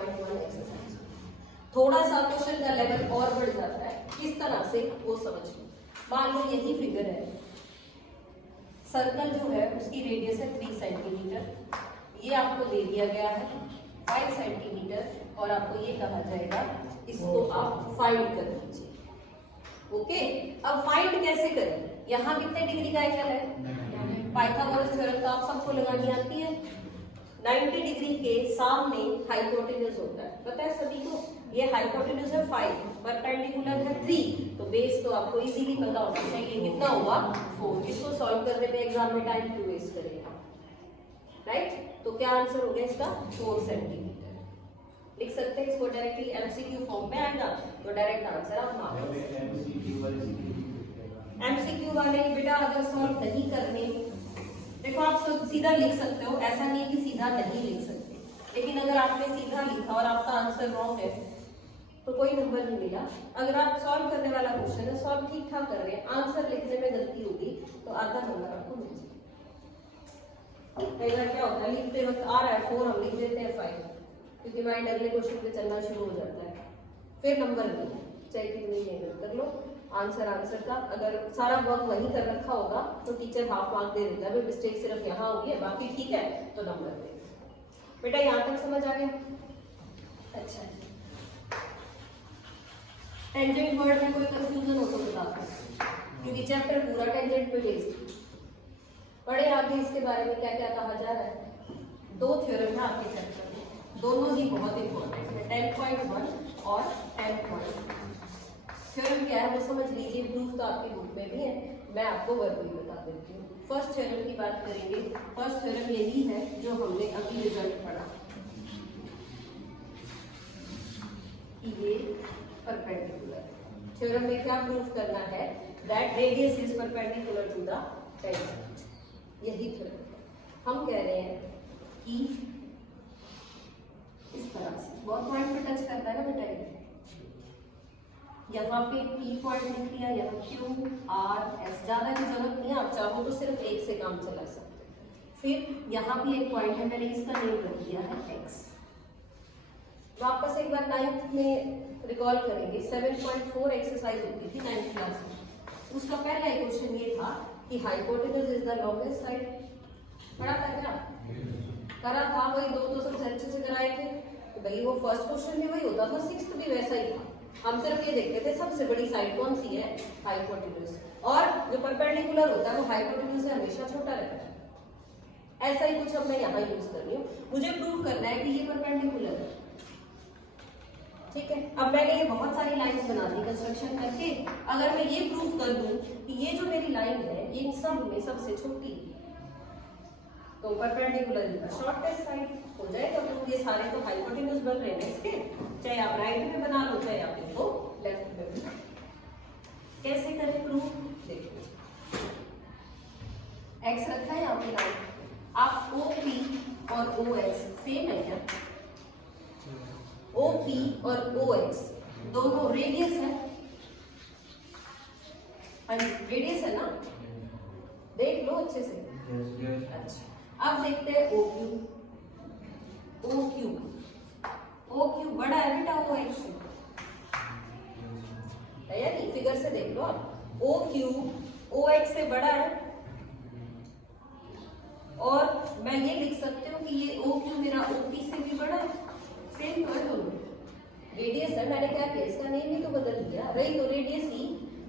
10.1 exercise. थोड़ा सा question का लेवल और बढ़ जाता है, किस तरह से वो समझ लो। मान लो यही फिगर है, सर्कल जो है उसकी रेडियस है 3 सेंटीमीटर, ये आपको दे दिया गया है 5 सेंटीमीटर और आपको ये कहा जाएगा इसको आप फाइंड कर लीजिए। ओके, अब फाइंड कैसे करें? यहाँ कितने डिग्री का एंगल है? पाइथागोरस थ्योरम तो आप सबको लगानी आती है। 90 डिग्री के सामने हाइपोटेन्यूज होता है, पता है सभी को। ये हाइपोटेन्यूज है 5, परपेंडिकुलर है 3, तो बेस तो आपको इजीली पता होना चाहिए कितना होगा 4। इसको सॉल्व करने में एग्जाम में टाइम क्यों वेस्ट करेगा, राइट? तो क्या आंसर हो गया इसका? 4 सेंटीमीटर। लिख सकते हैं इसको डायरेक्टली, एमसीक्यू फॉर्म में आएगा तो डायरेक्ट आंसर आप मार लो। एमसीक्यू वाले बेटा अगर सॉल्व नहीं करने, देखो आप सीधा लिख सकते हो, ऐसा नहीं है कि सीधा नहीं लिख सकते, लेकिन अगर आपने सीधा लिखा और आपका आंसर रॉन्ग है तो कोई नंबर नहीं मिला। अगर आप सॉल्व करने वाला क्वेश्चन है, सॉल्व ठीक ठाक कर रहे हैं, आंसर लिखने में गलती होगी तो आधा नंबर आपको मिल जाएगा। कई बार क्या होता है, लिखते वक्त आ रहा है 4, हम लिख देते हैं 5, क्योंकि माइंड अगले क्वेश्चन पे चलना शुरू हो जाता है, फिर नंबर नहीं, चाहे कितनी मेहनत कर लो। आंसर का अगर सारा वर्क वही कर रखा होगा तो टीचर हाफ मार्क दे देता है, मिस्टेक सिर्फ यहाँ होगी है, बाकी ठीक है तो नंबर दे। बेटा यहाँ तक समझ आ गया? अच्छा, टेंजेंट वर्ड में कोई कंफ्यूजन हो तो बता दो, क्योंकि चैप्टर पूरा टेंजेंट पे बेस्ड। पढ़े आगे इसके बारे में क्या क्या कहा जा रहा है। 2 थ्योरम है आपके चैप्टर में, दोनों ही बहुत इंपॉर्टेंट है, 10.1 और 10.2। थ्योरम क्या है वो समझ लीजिए, प्रूफ तो आपकी बुक में भी है, मैं आपको वर्बली बता देती हूँ। फर्स्ट थ्योरम की बात करेंगे। फर्स्ट थ्योरम यही है जो हमने अभी रिजल्ट पढ़ा, ये परपेंडिकुलर। थ्योरम में क्या प्रूफ करना है? That radius is perpendicular to the tangent. यही थ्योरम हम कह रहे हैं कि इस तरह से बहुत पॉइंट पे टच करता है ना बेटा। यहाँ पे P पॉइंट लिख लिया, यहाँ Q R S, ज्यादा की जरूरत नहीं है, आप चाहो तो सिर्फ एक से काम चला सकते हैं। फिर यहाँ भी एक पॉइंट है, मैंने इसका नेम रख दिया है X। वापस एक बार 9th में रिकॉल करेंगे, 7.4 एक्सरसाइज होती थी 9th क्लास में। उसका पहला क्वेश्चन ये था कि hypotenuse is the longest side. पढ़ा था क्या? करा था, वही 2 तो सबसे अच्छे से कराए थे। तो भाई वो फर्स्ट क्वेश्चन भी वही होता था, 6th भी वैसा ही था। हम सिर्फ ये देखते थे सबसे बड़ी साइड कौन सी है, हाइपोटेन्यूज, और जो परपेंडिकुलर होता है वो हाइपोटेन्यूज से हमेशा छोटा रहता है। ऐसा ही कुछ अब मैं यहाँ यूज कर रही हूँ, मुझे प्रूव करना है कि ये परपेंडिकुलर है, ठीक है। अब मैंने ये बहुत सारी लाइंस बना दी कंस्ट्रक्शन करके। अगर मैं ये प्रूव कर दूं कि ये जो मेरी लाइन है ये इन सब में सबसे छोटी है, तो perpendicular is the shortest side हो जाएगा। तो ये सारे तो हाइपोटेन्यूज बन रहे हैं इसके, चाहे आप राइट में बना लो चाहे आप इनको लेफ्ट में बना लो। कैसे करें प्रूफ? देखो एक्स रखा है यहाँ पे लाइन, आप OP और OX सेम है क्या? OP और OX दोनों रेडियस है, रेडियस है ना, देख लो अच्छे से। अच्छा, अब देखते हैं OQ बड़ा है बेटा OX से, है या नहीं? फिगर से देख लो आप, OQ OX से बड़ा है, और मैं ये लिख सकती हूँ कि ये OQ मेरा OP से भी बड़ा है, सेम तो है दोनों, रेडियस है। मैंने क्या किया, इसका नेम ही तो बदल दिया, रही तो रेडियस ही,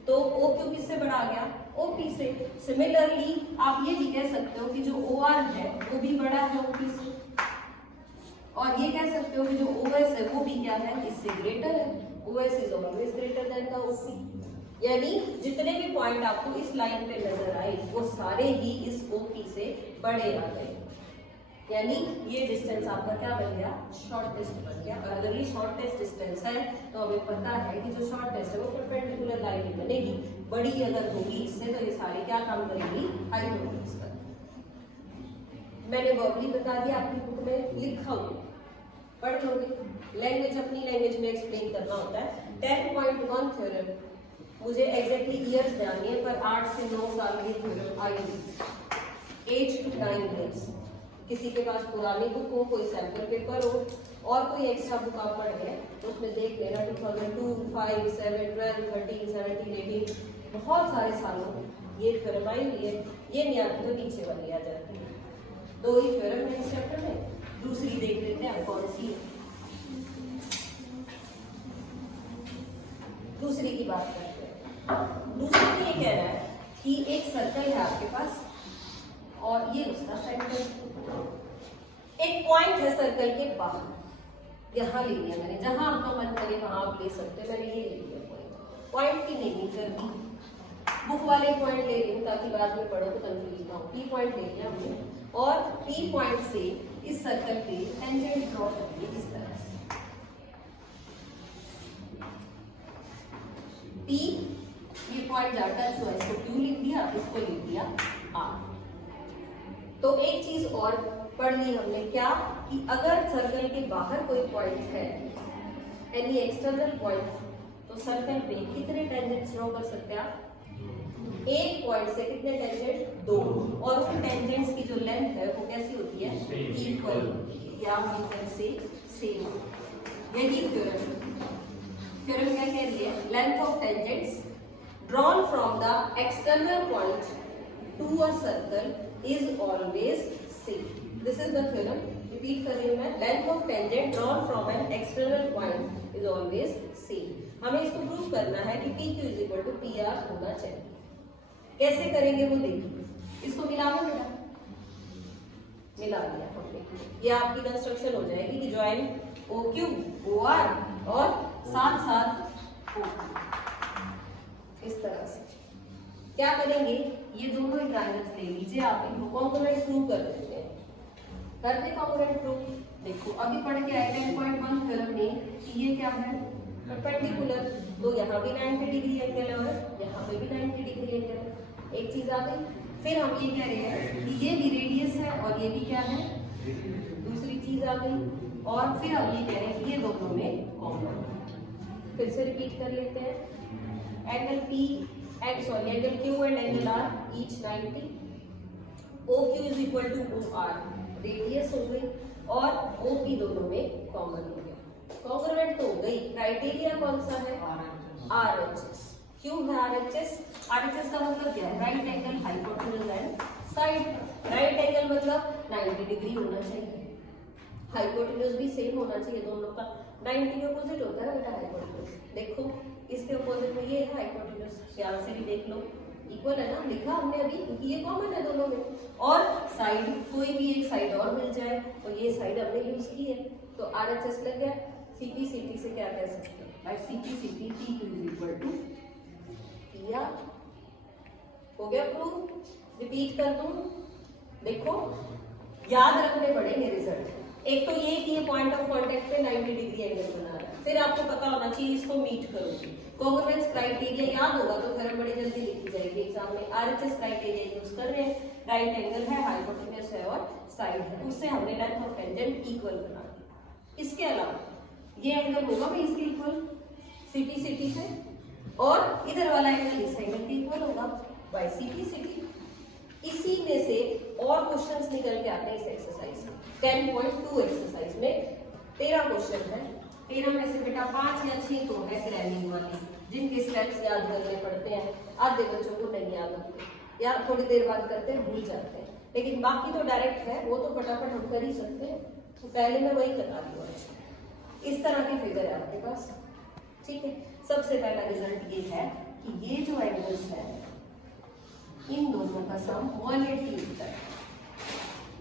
तो OQ किससे बड़ा आ गया? OP से। सिमिलरली आप ये भी कह सकते हो कि जो OR है वो भी बड़ा है OP से, और ये कह सकते हो कि जो OS है वो भी क्या है, इससे ग्रेटर है। OS is always greater than the OP। यानी जितने भी पॉइंट आपको इस लाइन पे नजर आए वो सारे ही इस OP से बड़े आ गए, यानी ये डिस्टेंस आपका क्या बन गया? शॉर्टेस्ट बन गया। और अगर ये शॉर्टेस्ट डिस्टेंस है तो हमें पता है कि जो शॉर्टेस्ट है वो परपेंडिकुलर लाइन ही बनेगी। बड़ी अगर होगी इससे तो ये सारी क्या काम करेगी? हाइपोटेन्यूज पर। मैंने वर्बली बता दिया, आपकी बुक में लिखा हुआ, पढ़ लोगे। लैंग्वेज अपनी लैंग्वेज में एक्सप्लेन करना होता है। 10.1 थ्योरम, मुझे एग्जैक्टली ईयर्स जाननी है, पर 8 से 9 साल की थ्योरम आएगी, 8 to 9 years। किसी के पास पुरानी बुक हो, कोई सैंपल पेपर हो, और कोई एक्स्ट्रा बुक आप पढ़ रहे हैं तो उसमें देख लेना 2002, 5, 7, 12, 13, 17, 18 बहुत सारे सालों में ये थ्योरम आई हुई है। ये नहीं आती तो नीचे वाली आ जाती है। दो ही थ्योरम है इस चैप्टर में, दूसरी देख लेते हैं कौन सी है। दूसरी की बात करते हैं। दूसरी में ये कह रहा है कि एक सर्कल है आपके पास और ये उसका सेंटर, एक पॉइंट है सर्कल के बाहर, यहाँ ले लिया मैंने, जहां आपका मन करे वहां आप ले सकते हैं। मैंने ये ले लिया पॉइंट, पॉइंट की नहीं कर दी, बुक वाले पॉइंट ले रही हूँ ताकि बाद में पढ़ो तो कंफ्यूज ना हो। पी पॉइंट ले लिया हमने और पी पॉइंट से इस सर्कल पे टेंजेंट ड्रॉ करिए इस तरह से। पी ये पॉइंट जाता है तो इसको क्यू लिख दिया, इसको लिख दिया आर। तो एक चीज और पढ़ ली हमने, क्या कि अगर सर्कल के बाहर कोई पॉइंट है, एनी एक्सटर्नल पॉइंट, तो सर्कल पे कितने टेंजेंट्स ड्रॉ कर सकते हैं आप? एक पॉइंट से कितने टेंजेंट? 2। और उन टेंजेंट्स की जो लेंथ है वो कैसी होती है? इक्वल होती है, या हम से सेम। यही थ्योरम क्या कह रही है? Length of tangents drawn from the external point to a circle is always same. This is the theorem. Repeat कर रही हूँ मैं, length of tangent drawn from an external point is always same. हमें इसको प्रूव करना है कि PQ is equal to PR होना चाहिए। कैसे करेंगे वो देखिए। इसको मिला लो बेटा, मिला लिया हमने, ये आपकी कंस्ट्रक्शन हो जाएगी कि ज्वाइन OQ OR और साथ साथ OQ। इस तरह से क्या करेंगे, ये दोनों ट्रायंगल्स ले लीजिए, आप इनको कॉन्ग्रुएंट प्रूव कर देते हैं। करते कॉन्ग्रुएंट प्रूव। देखो अभी पढ़ के आए 10.1 थ्योरम में कि ये क्या है? परपेंडिकुलर, तो यहाँ भी 90 डिग्री एंगल है और यहाँ पे भी 90 डिग्री एंगल है। एक चीज आ गई। फिर हम ये कह रहे हैं कि ये भी रेडियस है और ये भी क्या है? दूसरी चीज आ गई। और फिर हम ये कह रहे हैं कि ये दोनों में कॉमन। फिर से रिपीट कर लेते हैं। Angle P angle Q and angle R each 90, OQ is equal to OR radius हो गई और OP दोनों में कॉमन हो गया। कॉन्ग्रुएंट तो हो गई। क्राइटेरिया कौन सा है? RHS। क्यों है RHS? RHS का मतलब क्या है? Right angle hypotenuse and side. Right angle मतलब 90 डिग्री होना चाहिए, हाइपोटेन्यूज भी सेम होना चाहिए दोनों का। 90 के अपोजिट होता है बेटा हाइपोटेन्यूज। देखो इसके अपोजिट में ये है हाइपोटेन्यूज, ध्यान से भी देख लो, इक्वल है ना, लिखा हमने अभी क्योंकि ये कॉमन है दोनों में। और साइड कोई भी एक साइड और मिल जाए तो ये साइड हमने यूज की है, तो RHS लग गया। CP/CT से क्या कह सकते हैं? By CP/CT PQ is equal to PR। हो गया प्रूफ। रिपीट कर दूं, देखो याद रखने पड़ेंगे रिजल्ट। एक तो ये कि ये पॉइंट ऑफ कांटेक्ट पे 90 डिग्री एंगल बना रहा है, फिर आपको पता होना चाहिए इसको मीट करोगे। कॉन्ग्रुएंस क्राइटेरिया याद होगा तो फिर बड़ी जल्दी लिखी जाएगी एग्जाम में। RHS क्राइटेरिया यूज कर रहे हैं, राइट एंगल है, हाइपोटेन्यूज है और साइड है, उससे हमने लेंथ ऑफ टेंजेंट इक्वल बना दी। इसके अलावा ये एंगल होगा भी इसके इक्वल CP/CT से, और इधर वाला एंगल इस एंगल के इक्वल होगा बाय CP/CT। इसी में से और क्वेश्चंस निकल के आते हैं इस एक्सरसाइज में। 10.2 एक्सरसाइज में 13 क्वेश्चन है। 13 में से बेटा 5 या 6 तो है क्रैमिंग वाली, जिनके स्टेप्स याद करने पड़ते हैं। आधे बच्चों को नहीं याद होते या थोड़ी देर बाद करते हैं भूल जाते हैं, लेकिन बाकी तो डायरेक्ट है, वो तो फटाफट हम कर ही सकते हैं। तो पहले मैं वही बता दूँ। इस तरह के फिगर है आपके पास, ठीक है। सबसे पहला रिजल्ट ये है कि ये जो एंगल्स है इन दोनों का सम 180 होता है।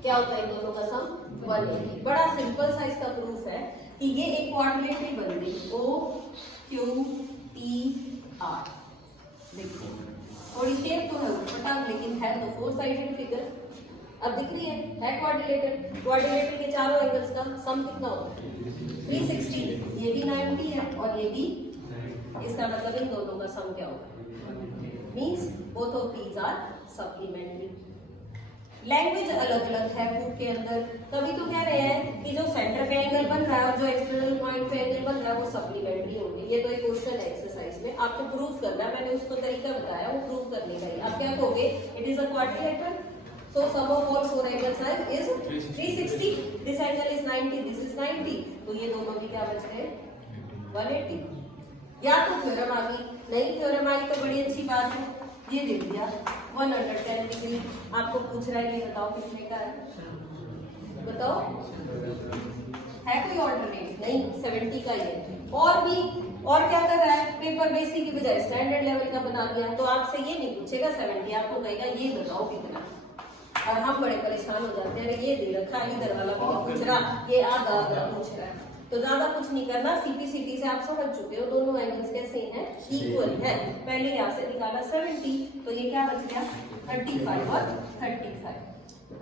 क्या होता है इन दोनों का सम? 180। बड़ा सिंपल सा इसका प्रूफ है कि ये एक क्वाड्रिलेटरल बन गई, OQTR। देखिए थोड़ी शेप तो है पता, लेकिन है तो 4 साइडेड फिगर। अब दिख रही है क्वाड्रिलेटरल। क्वाड्रिलेटरल के चारों एंगल्स का सम कितना होता है? 360। ये भी 90 है और ये भी, इसका मतलब इन दोनों का सम क्या होगा? Means both of these are supplementary. Language अलग अलग है बुक के अंदर, तभी तो कह रहे हैं कि जो सेंटर पे एंगल बन रहा है और जो एक्सटर्नल पॉइंट पे एंगल बन रहा है वो सप्लीमेंट्री होंगे। ये तो एक क्वेश्चन है एक्सरसाइज में, आपको प्रूव करना है। मैंने उसको तरीका बताया, वो प्रूव करने का ही। आप क्या कहोगे? It is a quadrilateral. So sum of all four angles is 360. This angle is 90. This is 90. तो ये दोनों भी क्या बच रहे? 180. या तो थ्योरम आ गई, नहीं थ्योरम आई तो बड़ी अच्छी बात है, ये दे दिया 110 डिग्री। आपको पूछ रहा है ये बताओ कितने का है, बताओ है कोई ऑल्टरनेट? नहीं, 70 का ही है। और भी और क्या कर रहा है, पेपर बेसिक की बजाय स्टैंडर्ड लेवल का बना दिया। तो आपसे ये नहीं पूछेगा 70, आपको कहेगा ये बताओ कितना। और हम बड़े परेशान हो जाते हैं, ये दे रखा है, इधर वाला भी पूछ रहा, ये आधा पूछ रहा है। तो ज्यादा कुछ नहीं करना, सीपीसीटी से आप समझ चुके हो दोनों एंगल्स कैसे हैं, इक्वल है। पहले यहाँ से निकाला 70, तो ये क्या बच गया 35 और 35।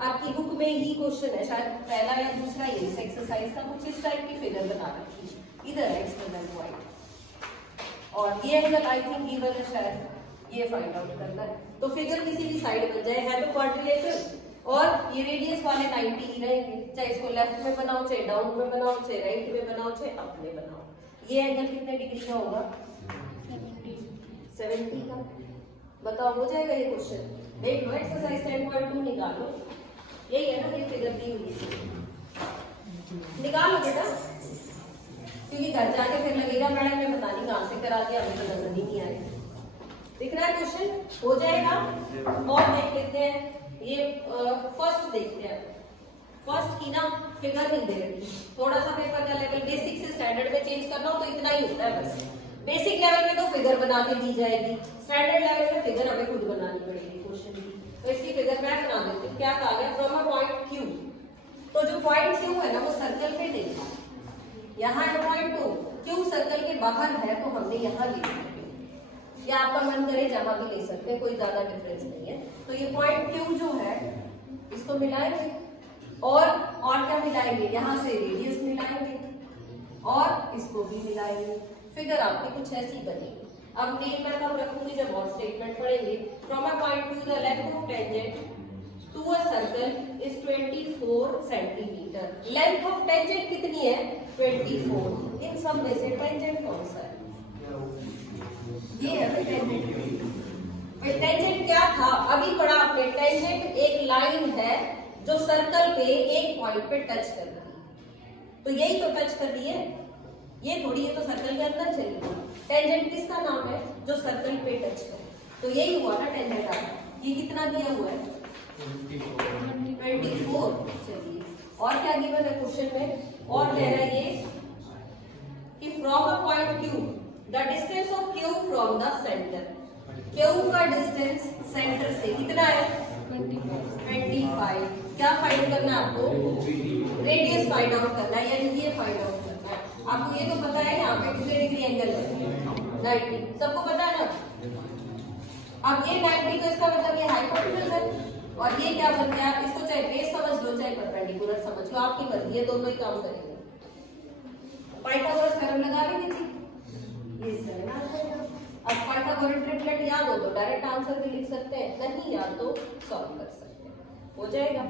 आपकी बुक में ही क्वेश्चन है, शायद पहला या दूसरा ये इस एक्सरसाइज का, कुछ इस टाइप की फिगर बना रखी है, इधर है एक्सटर्नल पॉइंट और ये एंगल आई थिंक गिवन है, शायद ये फाइंड आउट करना है। तो फिगर किसी भी साइड बन जाए, है तो क्वाड्रिलेटरल, और ये रेडियस वाले 90 ही रहेंगे, चाहे इसको लेफ्ट में बनाओ, चाहे डाउन में बनाओ, चाहे राइट में बनाओ, चाहे अप में बनाओ। ये एंगल कितने डिग्री का होगा? 70 का। बताओ हो जाएगा ये क्वेश्चन? देख लो एक्सरसाइज 10.2 निकालो, यही है ना, ये फिगर दी हुई है, निकालो बेटा, क्योंकि घर जाके फिर लगेगा मैडम ने पता नहीं कहां से करा दिया, हमें तो नजर ही नहीं आए। दिख रहा है क्वेश्चन? हो जाएगा। और देख लेते हैं, ये फर्स्ट देखते हैं। फर्स्ट की ना फिगर नहीं दे रही, थोड़ा सा पेपर का लेवल बेसिक से स्टैंडर्ड में चेंज करना हो तो इतना ही होता है बस। बेसिक लेवल में तो फिगर बना के दी जाएगी, स्टैंडर्ड लेवल में फिगर हमें खुद बनानी पड़ेगी क्वेश्चन की। तो इसकी फिगर मैं बना देती हूँ। क्या कहा गया? From a point Q। तो जो पॉइंट Q है ना वो सर्कल पे देखा, यहाँ है पॉइंट Q सर्कल के बाहर है, तो हमने यहाँ ले लिया, या आपका मन करे जहां भी ले सकते हैं, कोई ज्यादा डिफरेंस नहीं है। तो ये पॉइंट Q जो है इसको मिलाएंगे और क्या मिलाएंगे, यहाँ से रेडियस मिलाएंगे और इसको भी मिलाएंगे, फिगर आपकी कुछ ऐसी बनेगी। अब नेम मैं कब रखूंगी? जब और स्टेटमेंट पढ़ेंगे। From a point to the length of tangent to a circle is 24 centimetre. Length of tangent कितनी है? 24। इन सब में से टेंजेंट कौन सा है? ये है टेंजेंट। टेंजेंट क्या था? अभी पढ़ा आपने, टेंजेंट एक लाइन है जो सर्कल पे एक पॉइंट पे टच कर रही है। तो यही तो टच कर रही है, ये थोड़ी, ये तो सर्कल के अंदर चली गई। टेंजेंट किसका नाम है? जो सर्कल पे टच करे, तो यही हुआ ना टेंजेंट आपका। ये कितना दिया हुआ है? 24। चलिए और क्या गिवन है क्वेश्चन में? और कह रहा है ये कि from a point Q the distance of Q from the centre. Q का डिस्टेंस सेंटर से कितना है? 25। क्या फाइंड करना है आपको? रेडियस फाइंड आउट करना है, यानी ये फाइंड आउट करना है। आपको ये तो पता है यहाँ पे कितने डिग्री एंगल है? 90। सबको पता है ना? अब ये 90 तो इसका मतलब ये हाइपोटेन्यूज है, और ये क्या बन गया? इसको चाहे बेस समझ लो चाहे परपेंडिकुलर समझ लो, आपकी मर्जी है, दोनों ही काम करेंगे। पाइथागोरस थ्योरम लगा लेंगे जी, ये इस तरह ना आएगा। अब पाइथागोरस ट्रिपलेट याद हो तो डायरेक्ट आंसर भी लिख सकते हैं, नहीं याद तो सॉल्व कर सकते हैं, हो जाएगा।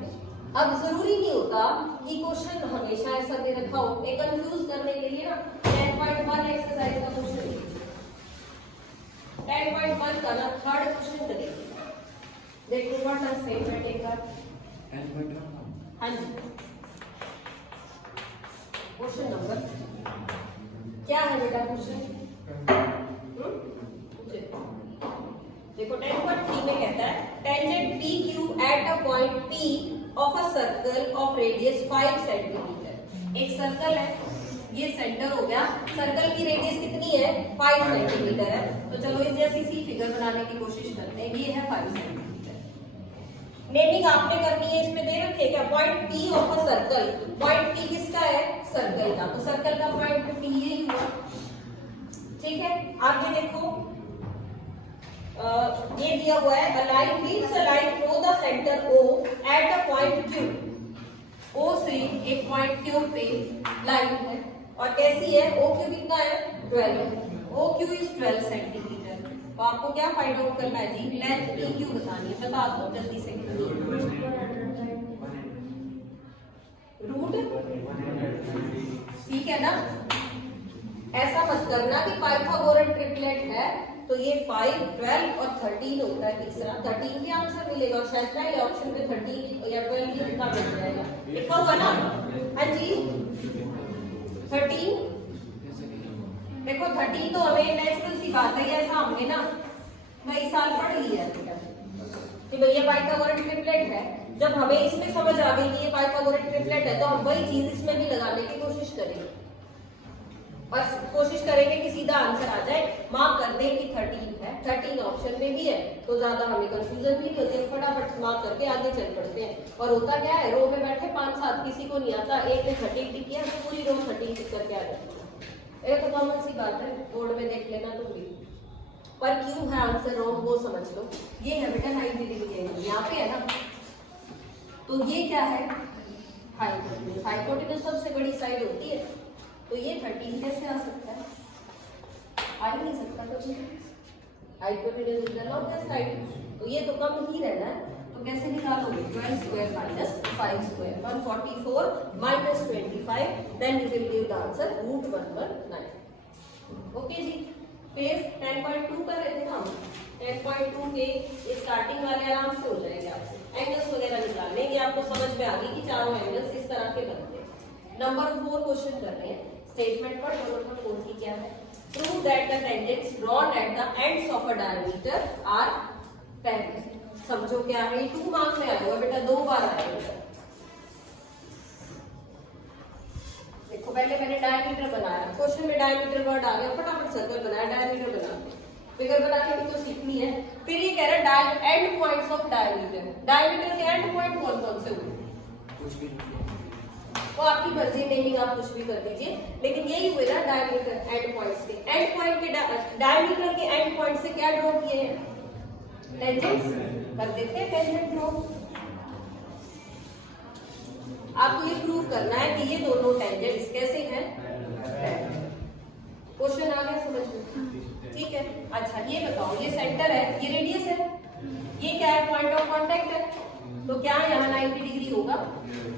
अब जरूरी नहीं होता कि क्वेश्चन हमेशा ऐसा दे रखा हो, एक कंफ्यूज करने के लिए ना 10.1 एक्सरसाइज का क्वेश्चन 10.1 का ना थर्ड क्वेश्चन करेंगे। देखो व्हाट आर स्टेटमेंट एक बार। हाँ जी, क्वेश्चन नंबर क्या है बेटा? क्वेश्चन देखो 10.3 में कहता है tangent PQ at a point P of a circle of radius 5 centimetre. एक सर्कल है, ये सेंटर हो गया, सर्कल की रेडियस कितनी है? 5 सेंटीमीटर है। तो चलो इस जैसी सी फिगर बनाने की कोशिश करते हैं। ये है 5 सेंटीमीटर। नेमिंग आपने करनी है, इसमें दे रखे क्या? Point P of a circle. Point P किसका है? सर्कल का। तो सर्कल का पॉइंट P ये हुआ, ठीक है। आगे देखो, ये दिया हुआ है a line leaves a line through the center O at a point Q। O से एक पॉइंट Q पे लाइन है और कैसी है? OQ कितना है? 12। OQ is 12 centimetre. तो आपको क्या फाइंड आउट करना है जी? लेंथ PQ बतानी है, बता दो जल्दी से। रूट, ठीक है ना? ऐसा मत करना कि पाइथागोरस ट्रिपलेट है तो ये 5, 12 और 13 होता है तीसरा। 13 के आंसर मिलेगा और शायद पहले ऑप्शन में 13 या 12 ही लिखा मिल जाएगा, लिखा हुआ ना। हाँ जी 13 देखो 13 तो हमें नेचुरल सिखाता है, ऐसा हमने ना कई साल पढ़ लिया है कि भैया पाइथागोरस ट्रिपलेट है। जब हमें इसमें समझ आ गई कि ये पाइथागोरस ट्रिपलेट है तो हम वही चीज इसमें भी लगाने की कोशिश करेंगे और कोशिश करेंगे कि सीधा आंसर आ जाए। मार्क कर दें कि 13 है, 13 ऑप्शन में भी है तो ज्यादा हमें कंफ्यूजन भी नहीं होती है, फटाफट मार्क करके आगे चल पड़ते हैं। और होता क्या है, रो में बैठे 5-7 किसी को नहीं आता, एक ने 13 टिक किया तो पूरी रो 13 टिक करके आ जाती है। ये तो कॉमन सी बात है, बोर्ड में देख लेना तुम भी। पर क्यों है आंसर रॉन्ग वो समझ लो। ये है बेटा 90 डिग्री एंगल, यहाँ पे है ना, तो ये क्या है हाइपोटेन्यूज। हाइपोटेन्यूज सबसे बड़ी साइड होती है, तो ये 13 कैसे आ सकता है, आ ही नहीं सकता कभी। Hypotenuse is the longest side, तो ये तो कम ही रहना है, तो कैसे निकालोगे 12 square minus 5 square 144 minus 25, then you will give the answer √119। Okay जी। फिर 10.2 कर रहे थे ना हम, 10.2 के स्टार्टिंग वाले आराम से हो जाएंगे आपसे। एंगल्स वगैरह निकालने ये आपको समझ में आ गई कि चारों एंगल्स इस तरह के बनते हैं। नंबर 4 क्वेश्चन कर रहे हैं, स्टेटमेंट पर नंबर 4 की क्या है, prove that the tangents drawn at the ends of a diameter are parallel. समझो क्या है, ये 2 मार्क्स में आएगा बेटा, 2 बार आएगा। देखो पहले मैंने डायमीटर बनाया, क्वेश्चन में डायमीटर वर्ड आ गया, फटाफट सर्कल बनाया, डायमीटर बना के फिगर बनाने की तो सीखनी है। फिर ये कह रहा है and points of diameter, diameter के एंड पॉइंट कौन कौन से हुए, वो आपकी मर्जी, नहीं आप कुछ भी कर दीजिए, लेकिन यही हुए ना डायमीटर एंड पॉइंट्स के। एंड पॉइंट के डायमीटर के एंड पॉइंट से क्या ड्रॉ किए हैं, टेंजेंट्स कर देते हैं, टेंजेंट ड्रॉ। आपको ये प्रूव करना है कि ये दोनों टेंजेंट्स कैसे हैं, क्वेश्चन आ गया समझ में, ठीक है। अच्छा ये बताओ, ये सेंटर है, ये रेडियस है, ये क्या है, पॉइंट ऑफ कांटेक्ट है, तो क्या यहाँ 90 डिग्री होगा,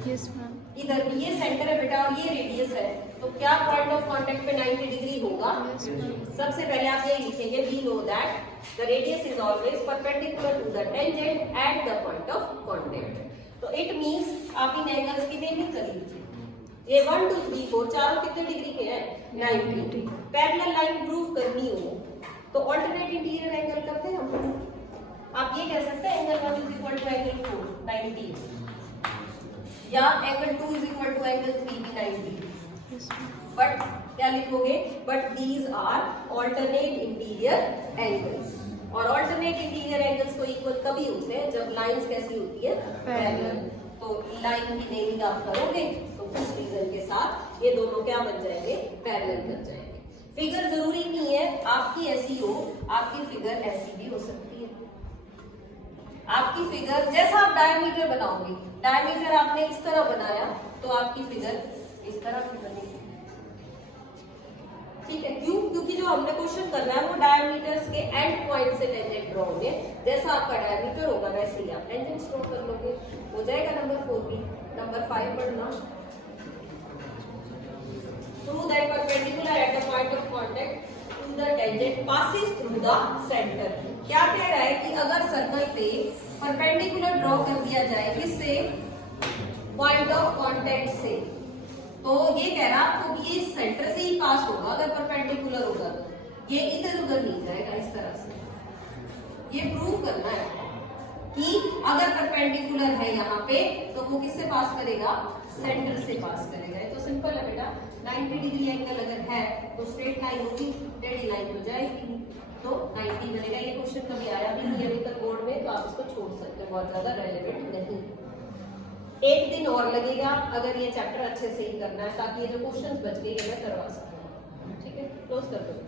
यस मैम। इधर भी ये सेंटर है बेटा और ये रेडियस है, तो क्या पॉइंट ऑफ कांटेक्ट पे 90 डिग्री होगा। सबसे पहले आप ये लिखेंगे, we know that the radius is always perpendicular to the tangent at the point of contact. तो इट मींस आप इन एंगल्स की नेमिंग कर लीजिए। ये 1 2 3 4 चारों कितने डिग्री के हैं, 90। पैरेलल लाइन प्रूव करनी हो तो अल्टरनेट इंटीरियर एंगल करते हैं हम। आप ये कह सकते हैं angle 1 is equal to angle 4 90, या angle 2 is equal to angle 3 90। But क्या लिखोगे, but these are alternate interior angles. और अल्टरनेट इंटीरियर एंगल्स को इक्वल कभी होते हैं जब लाइंस कैसी होती है, पैरेलल। तो लाइन की नेमिंग आप करोगे तो उस रीजन के साथ ये दोनों क्या बन जाएंगे, पैरेलल बन जाएंगे। फिगर जरूरी नहीं है आपकी ऐसी हो, आपकी फिगर ऐसी भी हो सकती है। आपकी फिगर जैसा आप डायमीटर बनाओगे, डायमीटर आपने इस तरह बनाया तो आपकी फिगर इस तरह की बनेगी, ठीक है। क्यों, क्योंकि जो हमने क्वेश्चन करना है वो डायमीटर्स के एंड पॉइंट से टेंजेंट ड्रॉ होंगे। जैसा आपका डायमीटर होगा वैसे ही आप टेंजेंट ड्रॉ कर लोगे, हो जाएगा नंबर 4 भी। नंबर 5 पढ़ना, prove that perpendicular at the point of contact to the tangent passes through the center। क्या कह रहा है कि अगर सर्कल पे परपेंडिकुलर ड्रॉ कर दिया जाए, किससे, पॉइंट ऑफ कांटेक्ट से, तो ये कह रहा है आपको ये सेंटर से ही पास होगा। अगर परपेंडिकुलर होगा तो ये इधर उधर नहीं जाएगा, इस तरह से। ये प्रूव करना है कि अगर परपेंडिकुलर है यहाँ पे तो वो किससे पास करेगा, सेंटर से पास करेगा। ये तो सिंपल है बेटा, 90 डिग्री एंगल अगर है तो स्ट्रेट लाइन होगी, टेढ़ी लाइन हो जाएगी, तो 90 बनेगा। ये क्वेश्चन कभी आया भी नहीं अभी तक बोर्ड में, तो आप इसको छोड़ सकते हैं, बहुत ज्यादा रेलेवेंट नहीं। एक दिन और लगेगा अगर ये चैप्टर अच्छे से ही करना है, ताकि ये जो क्वेश्चंस बच गए ये मैं करवा सकूं। ठीक है, क्लोज कर दो।